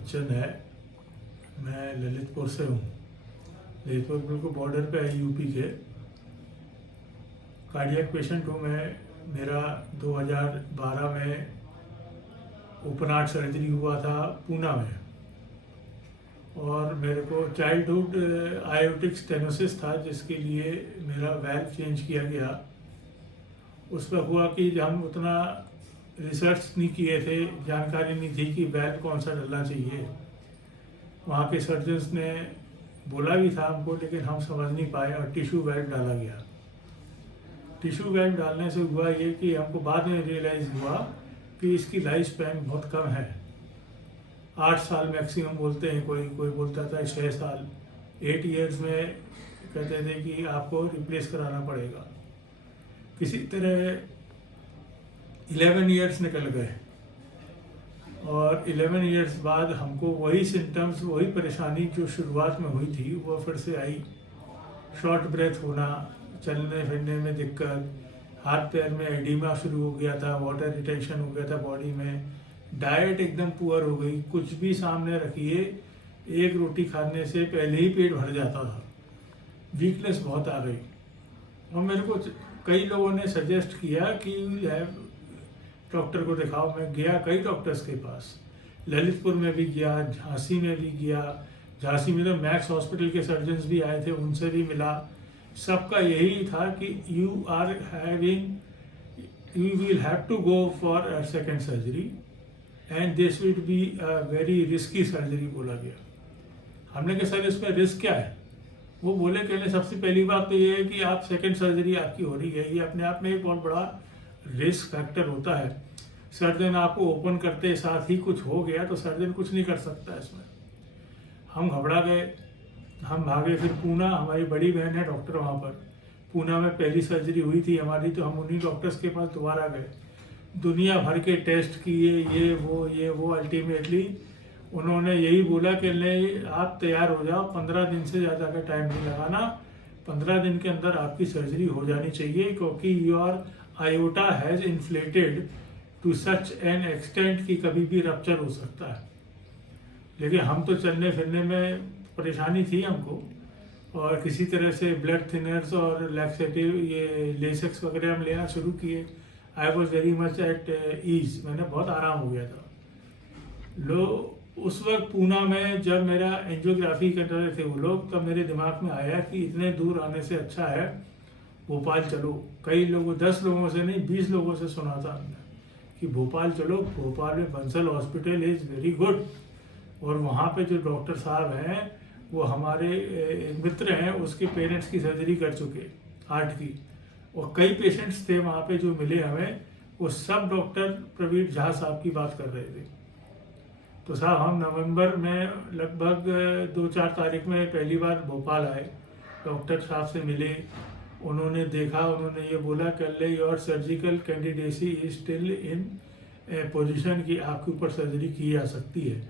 बच्चन है। मैं ललितपुर से हूँ। ललितपुर बिल्कुल बॉर्डर पे है यूपी के। कार्डियक पेशेंट हूँ मैं। मेरा 2012 में ओपन हार्ट सर्जरी हुआ था पूना में, और मेरे को चाइल्डहुड आयोटिक स्टेनोसिस था, जिसके लिए मेरा वैल्व चेंज किया गया। उस पर हुआ कि हम उतना रिसर्च नहीं किए थे, जानकारी नहीं थी कि वैल्व कौन सा डलना चाहिए। वहाँ के सर्जन्स ने बोला भी था हमको, लेकिन हम समझ नहीं पाए और टिश्यू वैल्व डाला गया। टिश्यू वैल्व डालने से हुआ ये कि हमको बाद में रियलाइज़ हुआ कि इसकी लाइफ स्पैन बहुत कम है। 8 साल मैक्सिमम बोलते हैं, कोई कोई बोलता था 6 साल। 8 ईयर्स में कहते थे कि आपको रिप्लेस कराना पड़ेगा। किसी तरह 11 ईयर्स निकल गए, और 11 ईयर्स बाद हमको वही सिम्टम्स, वही परेशानी जो शुरुआत में हुई थी वो फिर से आई। शॉर्ट ब्रेथ होना, चलने फिरने में दिक्कत, हाथ पैर में एडिमा शुरू हो गया था, वाटर रिटेंशन हो गया था बॉडी में, डाइट एकदम पुअर हो गई। कुछ भी सामने रखिए, एक रोटी खाने से पहले ही पेट भर जाता था। वीकनेस बहुत आ गई, और मेरे को कई लोगों ने सजेस्ट किया कि डॉक्टर को दिखाओ। मैं गया कई डॉक्टर्स के पास, ललितपुर में भी गया, झांसी में भी गया। झांसी में तो मैक्स हॉस्पिटल के सर्जन्स भी आए थे, उनसे भी मिला। सबका यही था कि you will have to go for a second surgery, and this will be a very risky surgery बोला गया। हमने कहा सर इसमें रिस्क क्या है? वो बोले कि सबसे पहली बात तो ये है कि आप सेकेंड सर्जरी आपकी हो रही है, ये अपने आप में एक बहुत बड़ा रिस्क फैक्टर होता है। सर्जन आपको ओपन करते साथ ही कुछ हो गया तो सर्जन कुछ नहीं कर सकता इसमें। हम घबरा गए, हम भागे फिर पूना। हमारी बड़ी बहन है डॉक्टर, वहाँ पर पूना में पहली सर्जरी हुई थी हमारी, तो हम उन्हीं डॉक्टर्स के पास दोबारा गए। दुनिया भर के टेस्ट किए, ये वो। अल्टीमेटली उन्होंने यही बोला कि नहीं, आप तैयार हो जाओ, 15 दिन से ज़्यादा का टाइम नहीं लगाना, 15 दिन के अंदर आपकी सर्जरी हो जानी चाहिए, क्योंकि your iota has inflated to such an extent कि कभी भी रप्चर हो सकता है। लेकिन हम तो चलने फिरने में परेशानी थी हमको, और किसी तरह से ब्लड थिनर्स और लैक्सेटिव, ये लेसेक्स वगैरह हम लेना शुरू किए। I was very much at ease, मैंने बहुत आराम हो गया था। उस वक्त पूना में जब मेरा एंजियोग्राफी कर रहे थे वो लोग, तब मेरे दिमाग में आया कि इतने दूर आने से अच्छा है भोपाल चलो। कई लोगों, 10 लोगों से नहीं 20 लोगों से सुना था हमने कि भोपाल चलो, भोपाल में Bansal hospital is very good, और वहाँ पे जो डॉक्टर साहब हैं वो हमारे एक मित्र हैं, उसके पेरेंट्स की सर्जरी कर चुके हार्ट की, और कई पेशेंट्स थे वहाँ पे जो मिले हमें। वो सब डॉक्टर प्रवीण झा साहब की बात कर रहे थे। तो साहब हम नवंबर में लगभग 2-4 तारीख में पहली बार भोपाल आए, डॉक्टर साहब से मिले। उन्होंने देखा, उन्होंने ये बोला कि your surgical candidacy is still in position कि आपके ऊपर सर्जरी की जा सकती है।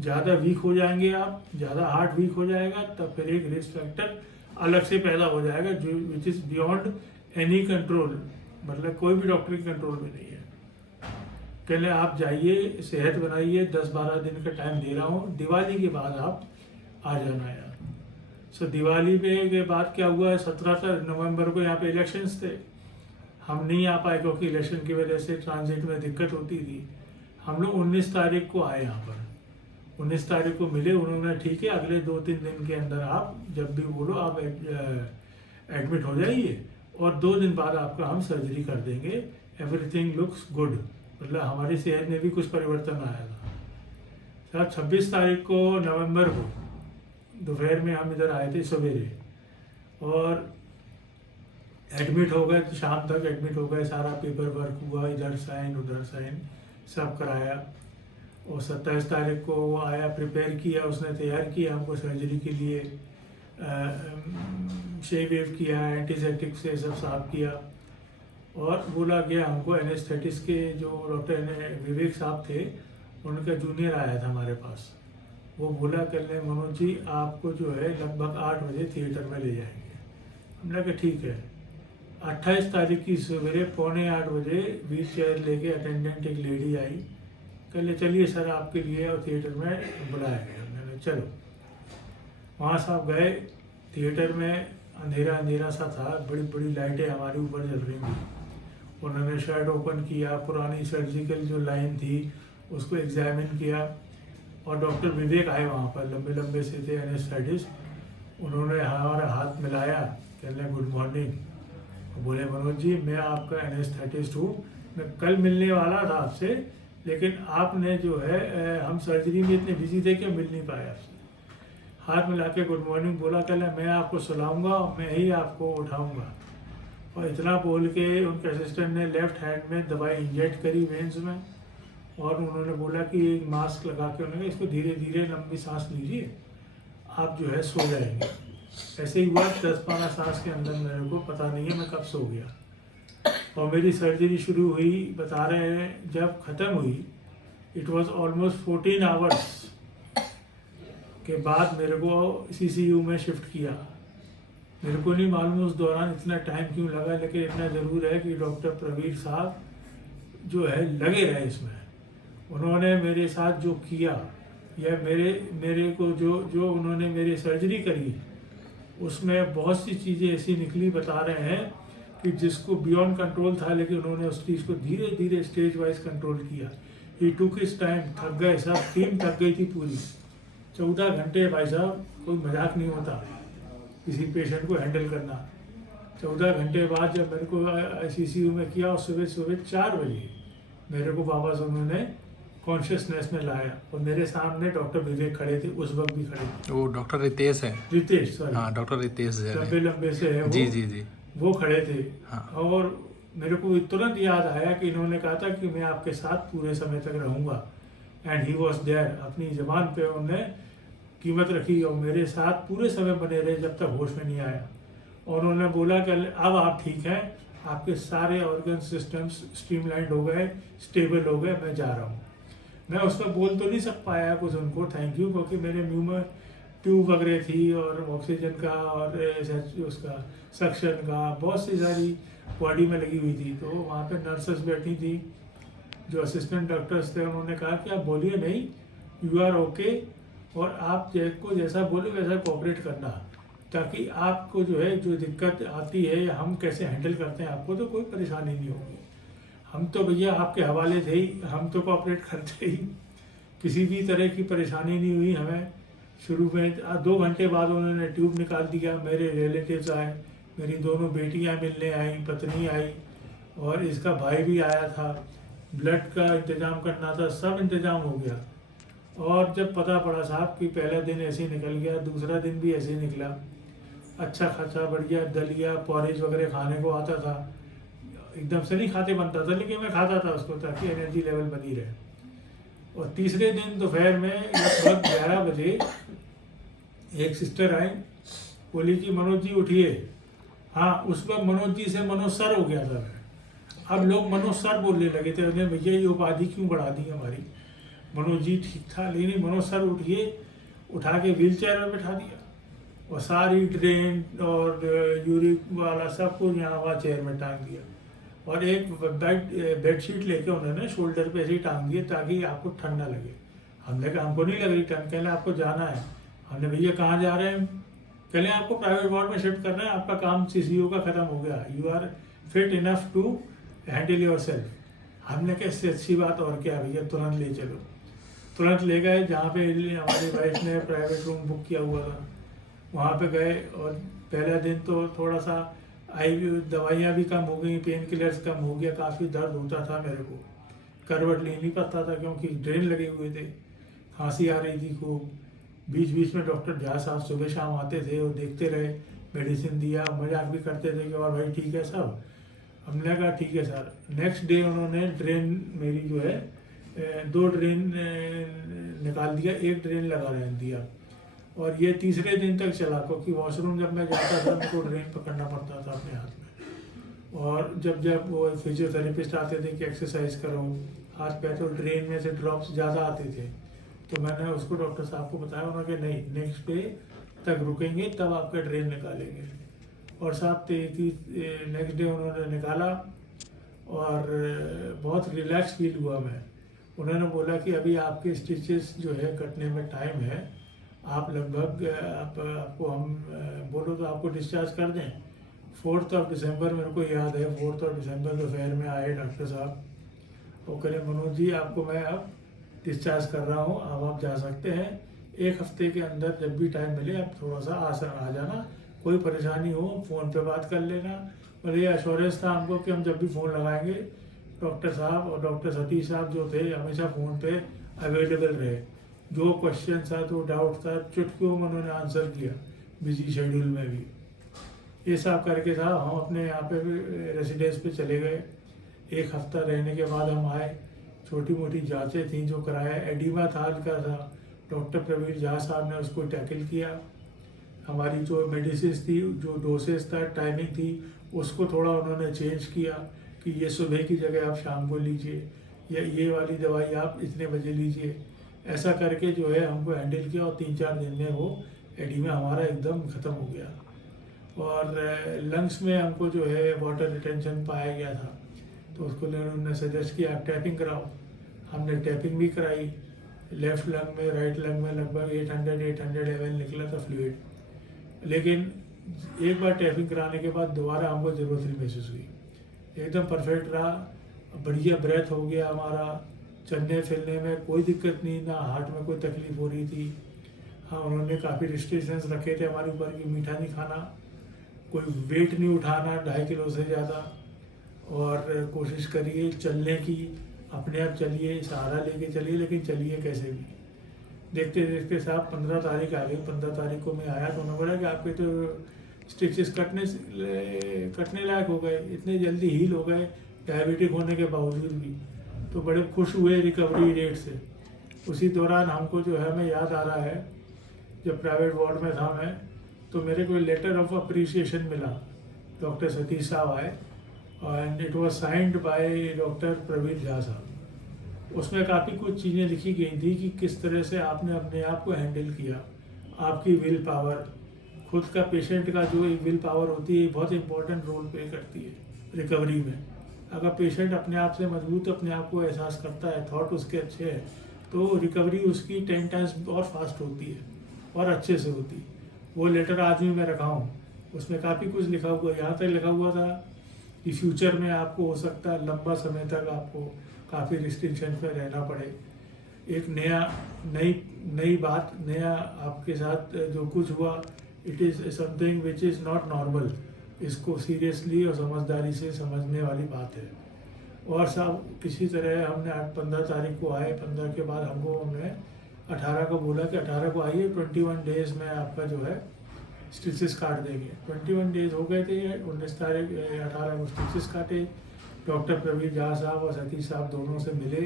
ज़्यादा वीक हो जाएंगे आप, ज़्यादा हार्ट वीक हो जाएगा, तब फिर एक रिस्क फैक्टर अलग से पैदा हो जाएगा जो which is beyond any control, मतलब कोई भी डॉक्टर के कंट्रोल में नहीं है। कहले आप जाइए, सेहत बनाइए, 10-12 दिन का टाइम दे रहा हूँ, दिवाली के बाद आप आ जाना यार। सो दिवाली के बाद क्या हुआ, 17 नवंबर को यहाँ पे इलेक्शंस थे। हम नहीं आ पाए क्योंकि इलेक्शन की वजह से ट्रांजिट में दिक्कत होती थी। हम लोग 19 तारीख को आए यहाँ पर, 19 तारीख को मिले। उन्होंने ठीक है, अगले 2-3 दिन के अंदर आप जब भी बोलो आप एडमिट हो जाइए, और 2 दिन बाद आपका हम सर्जरी कर देंगे। एवरीथिंग लुक्स गुड, मतलब हमारी सेहत में भी कुछ परिवर्तन आया था। साहब 26 तारीख को नवंबर को दोपहर में हम इधर आए थे सवेरे, और एडमिट हो गए, शाम तक एडमिट हो गए। सारा पेपर वर्क हुआ, इधर साइन उधर साइन सब कराया, और 27 तारीख को वो आया, प्रिपेयर किया, उसने तैयार किया हमको सर्जरी के लिए। शेव वेव किया, एंटीसेप्टिक से सब साफ किया, और बोला गया हमको एनेस्थेटिक्स के जो डॉक्टर विवेक साहब थे, उनका जूनियर आया था हमारे पास। वो बोला कहने मनोज जी आपको जो है लगभग 8 बजे थिएटर में ले जाएंगे। हमने कहा ठीक है। 28 तारीख की सवेरे 7:45 बजे व्हील चेयर लेके अटेंडेंट एक लेडी आई, कहले चलिए सर आपके लिए, और थिएटर में बुलाया गया। मैंने चलो, वहाँ साहब गए थिएटर में, अंधेरा अंधेरा सा था, बड़ी बड़ी लाइटें हमारे ऊपर जल रही थी। उन्होंने शर्ट ओपन किया, पुरानी सर्जिकल जो लाइन थी उसको एग्जामिन किया, और डॉक्टर विवेक आए वहाँ पर, लंबे लंबे से थे एनेस्थेटिस्ट। उन्होंने हमारा हाथ मिलाया, कहने गुड मॉर्निंग, बोले मनोज जी मैं आपका एनेस्थेटिस्ट हूँ, मैं कल मिलने वाला था आपसे, लेकिन आपने जो है हम सर्जरी में इतने बिजी थे कि मिल नहीं पाए आपसे। हाथ मिला के गुड मॉर्निंग बोला, कहला मैं आपको सुलाऊंगा और मैं ही आपको उठाऊंगा। और इतना बोल के उनके असिस्टेंट ने लेफ्ट हैंड में दवाई इंजेक्ट करी वेंस में, और उन्होंने बोला कि एक मास्क लगा के उन्होंने इसको धीरे धीरे लंबी सांस लीजिए, आप जो है सो जाएंगे। ऐसे ही हुआ, 10-12 सांस के अंदर मेरे को पता नहीं है मैं कब सो गया। और मेरी सर्जरी शुरू हुई, बता रहे हैं जब ख़त्म हुई, इट वाज ऑलमोस्ट 14 आवर्स के बाद मेरे को सीसीयू में शिफ्ट किया। मेरे को नहीं मालूम उस दौरान इतना टाइम क्यों लगा, लेकिन इतना ज़रूर है कि डॉक्टर प्रवीर साहब जो है लगे रहे इसमें। उन्होंने मेरे साथ जो किया, या मेरे को जो उन्होंने मेरी सर्जरी करी, उसमें बहुत सी चीज़ें ऐसी निकली, बता रहे हैं कि जिसको बियॉन्ड कंट्रोल था, लेकिन उन्होंने उस चीज़ को धीरे धीरे स्टेज वाइज कंट्रोल किया। ही टुक इस टाइम, थक गए सब, टीम थक गई थी पूरी। 14 घंटे भाई साहब, कोई मजाक नहीं होता किसी पेशेंट को हैंडल करना। 14 घंटे बाद जब मेरे को ICCU में किया, और सुबह सुबह 4 बजे मेरे को वापस उन्होंने कॉन्शियसनेस में लाया, और मेरे सामने डॉक्टर विवेक खड़े थे, उस वक्त भी खड़े थे। वो डॉक्टर रितेश है। रितेश, सॉरी, हाँ डॉक्टर रितेश लंबे लंबे से है वो, जी जी जी, वो खड़े थे। हाँ। और मेरे को तुरंत याद आया कि इन्होंने कहा था कि मैं आपके साथ पूरे समय तक रहूँगा, एंड ही वॉज देयर। अपनी जबान पे उन्होंने कीमत रखी, और मेरे साथ पूरे समय बने रहे जब तक होश में नहीं आया। और उन्होंने बोला कि अब आप ठीक हैं, आपके सारे ऑर्गन सिस्टम्स स्ट्रीमलाइंड हो गए, स्टेबल हो गए, मैं जा रहा हूँ। मैं उस पर बोल तो नहीं सक पाया कुछ उनको थैंक यू, क्योंकि मेरे मुंह में ट्यूब वगैरह थी, और ऑक्सीजन का और उसका सक्शन का बहुत सी सारी बॉडी में लगी हुई थी। तो वहाँ पे नर्सेस बैठी थी, जो असिस्टेंट डॉक्टर्स थे, उन्होंने कहा कि आप बोलिए नहीं, यू आर ओके, और आप को जैसा बोले वैसा कोऑपरेट करना, ताकि आपको जो है जो दिक्कत आती है, हम कैसे हैंडल करते हैं आपको, तो कोई परेशानी नहीं होगी। हम तो भैया आपके हवाले थे ही, हम तो कोऑपरेट करते ही, किसी भी तरह की परेशानी नहीं हुई हमें। शुरू में 2 घंटे बाद उन्होंने ट्यूब निकाल दिया। मेरे रिलेटिव्स आए, मेरी दोनों बेटियां मिलने आई, पत्नी आई, और इसका भाई भी आया था। ब्लड का इंतज़ाम करना था, सब इंतज़ाम हो गया। और जब पता पड़ा साहब कि पहला दिन ऐसे ही निकल गया, दूसरा दिन भी ऐसे ही निकला। अच्छा खासा बढ़िया दलिया पॉरेज वगैरह खाने को आता था, एकदम से नहीं खाते बनता था, लेकिन मैं खाता था उसको, ताकि एनर्जी लेवल बनी रहे। और तीसरे दिन दोपहर में लगभग 11 बजे एक सिस्टर आई, बोली कि मनोज जी उठिए। हाँ, उस पर मनोज जी से मनोज सर हो गया था। अब लोग मनोज सर बोलने लगे थे, उन्हें भैया ये उपाधि क्यों बढ़ा दी हमारी। मनोज जी ठीक था, लेकिन मनोज सर उठिए, उठा के व्हील चेयर में बैठा दिया, और सारी ड्रेन और यूरिक वाला सब कुछ यहाँ वहाँ चेयर में टांग दिया, और एक बेडशीट लेके उन्होंने शोल्डर पे ऐसे ही टांग दिए ताकि आपको ठंड ना लगे। हमने कहा हमको नहीं लग रही ठंड, कहले आपको जाना है। हमने भैया कहाँ जा रहे हैं, कहले आपको प्राइवेट वार्ड में शिफ्ट करना है, आपका काम CCU का ख़त्म हो गया, you are fit enough to handle yourself. हमने कहा इससे अच्छी बात और क्या भैया, तुरंत ले चलो। तुरंत ले गए जहाँ पे हमारी वाइफ ने प्राइवेट रूम बुक किया हुआ था, वहाँ पे गए। और पहला दिन तो थोड़ा सा दवाइयाँ भी कम हो गई, पेन किलर्स कम हो गया, काफ़ी दर्द होता था मेरे को, करवट ले नहीं पाता था क्योंकि ड्रेन लगे हुए थे, खांसी आ रही थी खूब। बीच बीच में डॉक्टर झा साहब सुबह शाम आते थे और देखते रहे, मेडिसिन दिया, मजाक भी करते थे कि और भाई ठीक है सब। हमने कहा ठीक है सर। नेक्स्ट डे उन्होंने ड्रेन मेरी जो है 2 ड्रेन निकाल दिया, 1 ड्रेन लगा दिया। और ये तीसरे दिन तक चला, क्योंकि वॉशरूम जब मैं जाता था उनको ड्रेन पकड़ना पड़ता था अपने हाथ में। और जब वो फिजियोथेरेपिस्ट आते थे कि एक्सरसाइज करो हाथ पे, तो ड्रेन में से ड्रॉप्स ज़्यादा आते थे। तो मैंने उसको डॉक्टर साहब को बताया, उन्होंने कहा नहीं, नेक्स्ट डे तक रुकेंगे तब आपका ड्रेन निकालेंगे। और साहब नेक्स्ट डे उन्होंने निकाला, और बहुत रिलैक्स फील हुआ मैं। उन्होंने बोला कि अभी आपके स्टिचेस जो है कटने में टाइम है, आप लगभग आपको हम बोलो तो आपको डिस्चार्ज कर दें। 4 दिसंबर मेरे को याद है, 4 दिसंबर दोपहर में आए डॉक्टर साहब, वो कह रहे मनोज जी आपको मैं अब डिस्चार्ज कर रहा हूँ, अब आप जा सकते हैं। 1 हफ्ते के अंदर जब भी टाइम मिले आप थोड़ा सा आ जाना, कोई परेशानी हो फ़ोन पे बात कर लेना। और ये एश्योरेंस था हमको कि हम जब भी फ़ोन लगाएंगे डॉक्टर साहब और डॉक्टर सतीश साहब जो थे हमेशा फ़ोन पे अवेलेबल रहे। जो क्वेश्चन था, जो डाउट था, चुटकियों में उन्होंने आंसर किया, बिजी शेड्यूल में भी। ये सब करके साहब हम अपने यहाँ पे रेसिडेंस पे चले गए। 1 हफ्ता रहने के बाद हम आए, छोटी मोटी जांचें थी जो कराया, एडिमा था हल्का था, डॉक्टर प्रवीण झा साहब ने उसको टैकल किया। हमारी जो मेडिसिन थी, जो डोसेस था, टाइमिंग थी, उसको थोड़ा उन्होंने चेंज किया कि ये सुबह की जगह आप शाम को लीजिए, या ये वाली दवाई आप इतने बजे लीजिए। ऐसा करके जो है हमको हैंडल किया और 3-4 दिन में वो एडिमा हमारा एकदम ख़त्म हो गया। और लंग्स में हमको जो है वाटर रिटेंशन पाया गया था, तो उसको उन्होंने सजेस्ट किया आप टैपिंग कराओ। हमने टैपिंग भी कराई। लेफ़्ट लंग में, राइट लंग में लगभग 800 ml निकला था फ्लूइड। लेकिन एक बार टैपिंग कराने के बाद दोबारा हमको ज़रूरत नहीं महसूस हुई, एकदम परफेक्ट रहा, बढ़िया ब्रेथ हो गया हमारा, चलने फिरने में कोई दिक्कत नहीं, ना हार्ट में कोई तकलीफ हो रही थी। हाँ, उन्होंने काफ़ी रिस्ट्रिक्शंस रखे थे हमारे ऊपर कि मीठा नहीं खाना, कोई वेट नहीं उठाना 2.5 किलो से ज़्यादा, और कोशिश करिए चलने की, अपने आप चलिए, सहारा लेके चलिए, लेकिन चलिए कैसे भी। देखते देखते साहब 15 तारीख आ गई। 15 तारीख को मैं आया तो उन्होंने बोला कि आपके तो स्टिचेस कटने लायक हो गए, इतने जल्दी हील हो गए डायबिटिक होने के बावजूद भी। तो बड़े खुश हुए रिकवरी रेट से। उसी दौरान हमको जो है, हमें याद आ रहा है, जब प्राइवेट वार्ड में था मैं, तो मेरे को लेटर ऑफ अप्रिसिएशन मिला, डॉक्टर सतीश साहब आए and it was signed by doctor Praveen Jha साहब। उसमें काफ़ी कुछ चीज़ें लिखी गई थी कि किस तरह से आपने अपने आप को हैंडल किया, आपकी विल पावर, खुद का पेशेंट का जो विल पावर होती है बहुत इंपॉर्टेंट रोल प्ले करती है रिकवरी में। अगर पेशेंट अपने आप से मजबूत अपने आप को एहसास करता है, थॉट उसके अच्छे हैं, तो रिकवरी उसकी 10 टाइम्स और फास्ट होती है और अच्छे से होती है। वो लेटर आज भी मैं रखा हूँ, उसमें काफ़ी कुछ लिखा हुआ, यहाँ तक लिखा हुआ था कि फ्यूचर में आपको हो सकता है लंबा समय तक आपको काफ़ी रिस्ट्रिक्शन पे रहना पड़े। एक नई बात, नया आपके साथ जो कुछ हुआ, it is something which is not normal. इसको सीरियसली और समझदारी से समझने वाली बात है। और सब किसी तरह हमने 15 तारीख को आए, 15 के बाद हमने 18 को बोला कि 18 को आइए, 21 डेज़ में आपका जो है स्टिचेस काट देंगे। 21 डेज़ हो गए थे, 19 तारीख 18 को स्टिचेस काटे। डॉक्टर प्रवीण झा साहब और सतीश साहब दोनों से मिले,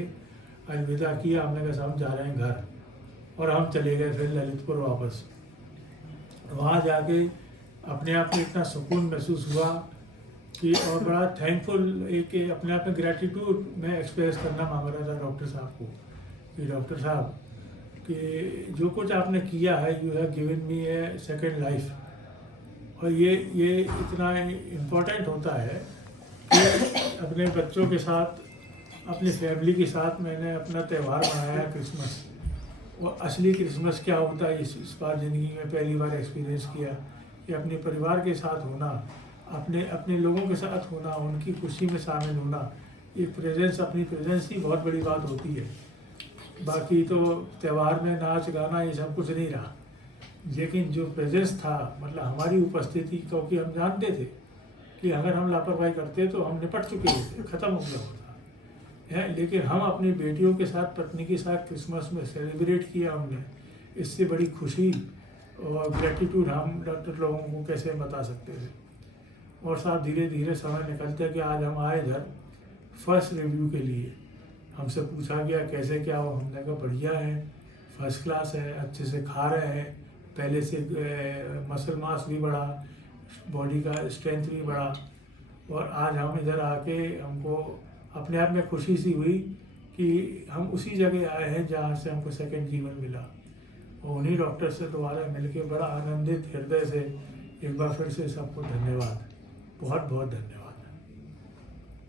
अलविदा किया, हमने कहा साहब जा रहे हैं घर, और हम चले गए फिर ललितपुर वापस। वहाँ जाके अपने आप में इतना सुकून महसूस हुआ कि, और बड़ा थैंकफुल, एक अपने आप में ग्रैटिट्यूड मैं एक्सप्रेस करना मांग रहा था डॉक्टर साहब को कि डॉक्टर साहब कि जो कुछ आपने किया है, you have given me A second life. और ये इतना इम्पोर्टेंट होता है कि अपने बच्चों के साथ, अपनी फैमिली के साथ मैंने अपना त्यौहार मनाया क्रिसमस। और असली क्रिसमस क्या होता है इस बार ज़िंदगी में पहली बार एक्सपीरियंस किया कि अपने परिवार के साथ होना, अपने लोगों के साथ होना, उनकी खुशी में शामिल होना, एक प्रेजेंस, अपनी प्रेजेंस ही बहुत बड़ी बात होती है। बाकी तो त्यौहार में नाच गाना ये सब कुछ नहीं रहा, लेकिन जो प्रेजेंस था, मतलब हमारी उपस्थिति, क्योंकि हम जानते थे कि अगर हम लापरवाही करते तो हम निपट चुके होते, ख़त्म हो गया होता है। लेकिन हम अपनी बेटियों के साथ, पत्नी के साथ क्रिसमस में सेलिब्रेट किया हमने, इससे बड़ी खुशी और ग्रेटिट्यूड हम डॉक्टर लोगों को कैसे बता सकते थे। और साथ धीरे धीरे समय निकलते कि आज हम आए इधर फर्स्ट रिव्यू के लिए। हमसे पूछा गया कैसे क्या हो, हमने कहा बढ़िया है, फर्स्ट क्लास है, अच्छे से खा रहे हैं, पहले से मसल मास भी बढ़ा, बॉडी का स्ट्रेंथ भी बढ़ा। और आज हम इधर आके हमको अपने आप में खुशी सी हुई कि हम उसी जगह आए हैं जहाँ से हमको सेकंड जीवन मिला। और उन्हीं डॉक्टर से दोबारा मिलके बड़ा आनंदित हृदय से एक बार फिर से सबको धन्यवाद, बहुत बहुत धन्यवाद।